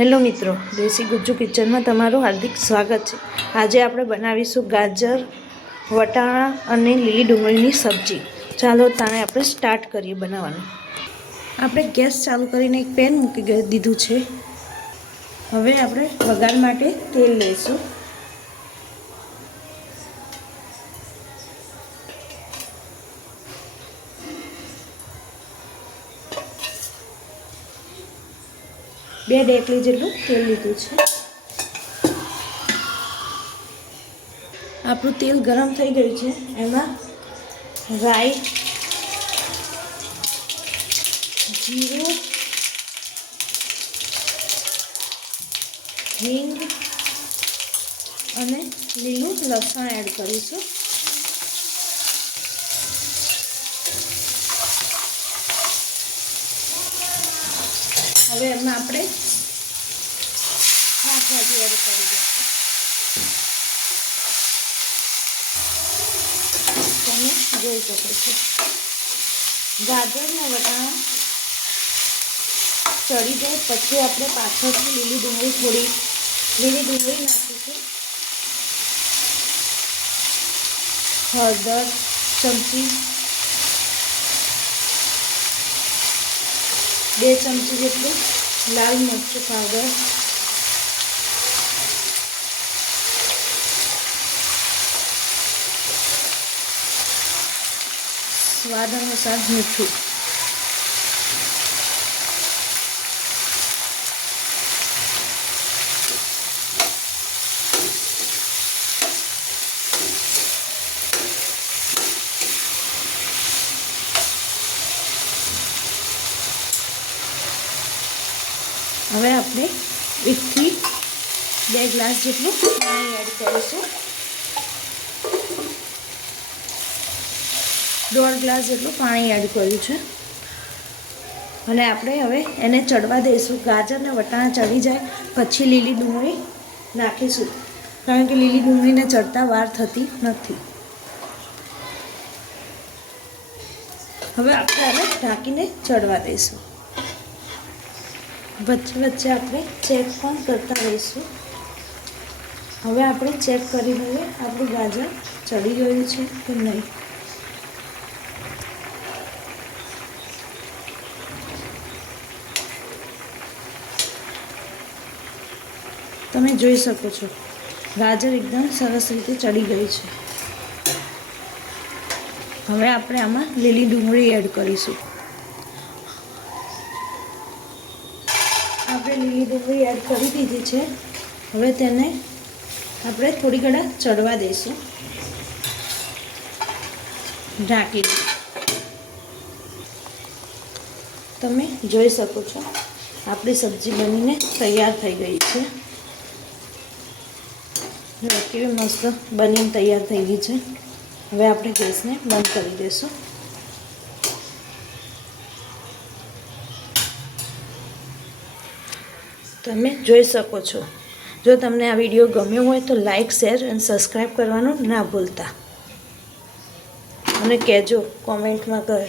Hello મિત્રો, દેશી ગુજ્જુ કિચનમાં તમારું હાર્દિક સ્વાગત છે. આજે આપણે બનાવીશું ગાજર, વટાણા અને લીલી ડુંગળીની સબ્જી. ચાલો તાણે આપણે સ્ટાર્ટ કરીએ બનાવવાનું. આપણે ગેસ ચાલુ કરીને એક પેન મૂકી દીધું છે. હવે આપણે વઘાર માટે તેલ લઈશું. બે ડેકલી જેટલું તેલ લીધું છે. આપણું તેલ ગરમ થઈ ગયું છે. એમાં રાઈ, જીરું, હિંગ અને લીલું લસણ એડ કરીશું. હવે એમાં આપણે શાકભાજી એડ કરી દઈશું. તમે જોઈ શકો છો ગાજરને વટાણા ચડી જાય, પછી આપણે પાછળથી લીલી ડુંગળી થોડી, લીલી ડુંગળી નાખીશું. હળદર, ચમચી બે ચમચી જેટલું લાલ મરચું પાવડર સ્વાદ અનુસાર મીઠું હવે આપણે એકથી બે ગ્લાસ જેટલું પાણી એડ કરીશું. દોઢ ગ્લાસ જેટલું પાણી એડ કર્યું છે. અને આપણે હવે એને ચડવા દઈશું. ગાજર ને વટાણા ચડી જાય, પછી લીલી ડુંગળી નાખીશું. કારણ કે લીલી ડુંગળીને ચડતા વાર થતી નથી. હવે આપણે આને ઢાંકીને ચડવા દઈશું. વચ્ચે વચ્ચે આપણે ચેક પણ કરતા રહીશું. હવે આપણે ચેક કરી લઈએ, આપણું ગાજર ચડી ગયું છે કે નહીં. તમે જોઈ શકો છો, ગાજર એકદમ સરસ રીતે ચડી ગઈ છે. હવે આપણે આમાં લીલી ડુંગળી એડ કરીશું. આપણે લીલી ડુંગળી એડ કરી દીધી છે. હવે તેને આપણે થોડી ઘણા ચડવા દઈશું. ઢાંકી તમે જોઈ શકો છો, આપણી સબ્જી બનીને તૈયાર થઈ ગઈ છે. કેવી મસ્ત બનીને તૈયાર થઈ ગઈ છે. હવે આપણે ગેસને બંધ કરી દઈશું. તમે જોઈ શકો છો. જો તમને આ વીડિયો ગમ્યો હોય તો લાઈક, શેર અને સબસ્ક્રાઈબ કરવાનું ના ભૂલતા. અને કહેજો કોમેન્ટમાં કહે